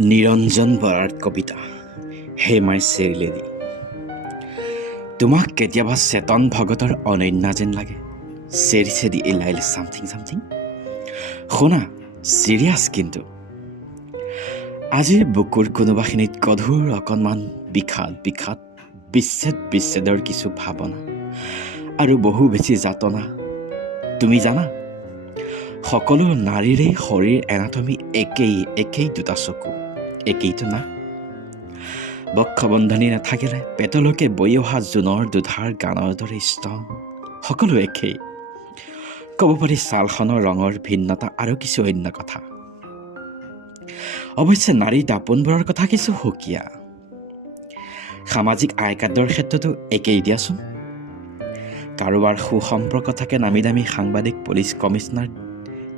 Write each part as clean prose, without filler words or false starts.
নিৰঞ্জন বৰাৰ কবিতা হে মাই চেৰি লেডি। তোমাক কেতিয়াবা চেতন ভগতৰ অনন্যা যেন লাগে। চেৰি চেৰি এলাইলে চামথিং চামথিং। শুনা চিৰিয়াছ কিন্তু আজিৰ বুকুৰ কোনোবাখিনিত গধুৰ অকণমান বিষাদ বিচ্ছেদৰ কিছু ভাৱনা আৰু বহু বেছি যাতনা। তুমি জানা সকলো নাৰীৰে শৰীৰ এনাটমি একেই দুটা চকু একেইটো না। বক্ষবন্ধনী নাথাকিলে পেটলৈকে বৈ অহা জোনৰ দুধাৰ গানৰ দৰে স্তন সকলো একেই। ক'ব পাৰি ছালখনৰ ৰঙৰ ভিন্নতা আৰু কিছু অন্য কথা। অৱশ্যে নাৰীৰ দাপোনবোৰৰ কথা কিছু সুকীয়া। সামাজিক আয় কাৰ্ডৰ ক্ষেত্ৰতো একেই দিয়াচোন। কাৰোবাৰ সুসম্পৰ্ক থাকে নামী দামী সাংবাদিক, police commissioner,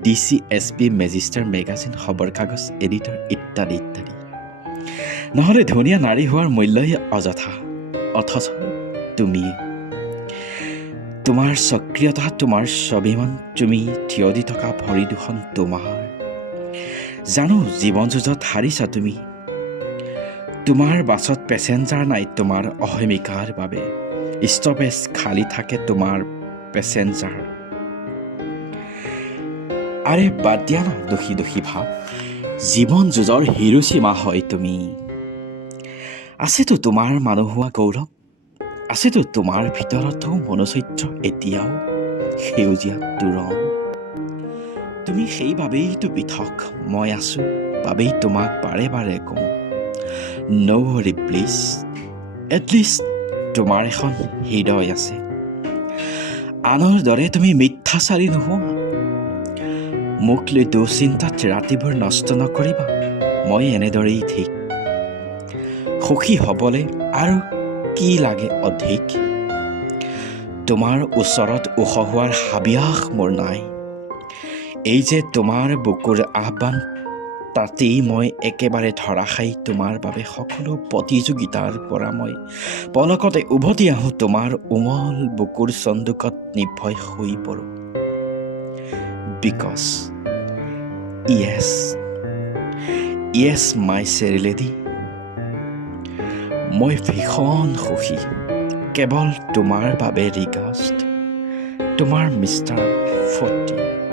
DC, SP, magistrate, magazine, খবৰ কাগজ এডিটৰ ইত্যাদি ইত্যাদি। নহ'লে ধুনীয়া নাৰী হোৱাৰ মূল্যই অযথা। অথচ তুমি, তোমাৰ সক্ৰিয়তা, তোমাৰ স্বাভিমান, তুমি থিয় দি থকা ভৰি দুখন তোমাৰ। জানো জীৱন যুঁজত হাৰিছা তুমি। তোমাৰ বাছত পেচেঞ্জাৰ নাই তোমাৰ অহমিকাৰ বাবে। ষ্টপেজ খালী থাকে তোমাৰ পেচেঞ্জাৰ। আৰে বাদ দিয়া না দোষী ভাৱ। জীৱন যুঁজৰ হিৰোচিমা হয় তুমি। আছেতো তোমাৰ মানুহ হোৱা গৌৰৱ, আছেতো তোমাৰ ভিতৰতো মনুচৰিত্ৰ এতিয়াও সেউজীয়া তোৰণ। তুমি সেইবাবেইতো পৃথক, মই আছো বাবেই তোমাক বাৰে বাৰে কওঁ নো ৱৰি প্লিজ। এটলিষ্ট তোমাৰ এখন হৃদয় আছে। আনৰ দৰে তুমি মিথ্যাচাৰী নোহোৱা। মোক লৈ দুশ্চিন্তাত ৰাতিবোৰ নষ্ট নকৰিবা, মই এনেদৰেই ঠিক। সুখী হ'বলৈ আৰু কি লাগে অধিক। তোমাৰ ওচৰত ওখ হোৱাৰ হাবিয়াস মোৰ নাই। এই যে তোমাৰ বুকুৰ আহ্বান, তাতেই মই একেবাৰে ধৰাশায়ী। তোমাৰ বাবে সকলো প্ৰতিযোগিতাৰ পৰা মই পলকতে উভতি আহোঁ। তোমাৰ উমল বুকুৰ চন্দুকত নিৰ্ভয় হৈ পৰোঁ। Because Yes, my cherry lady, মই ভীষণ সুখী কেৱল তোমাৰ বাবে ৰিগাষ্ট, তোমাৰ মিষ্টাৰ 40।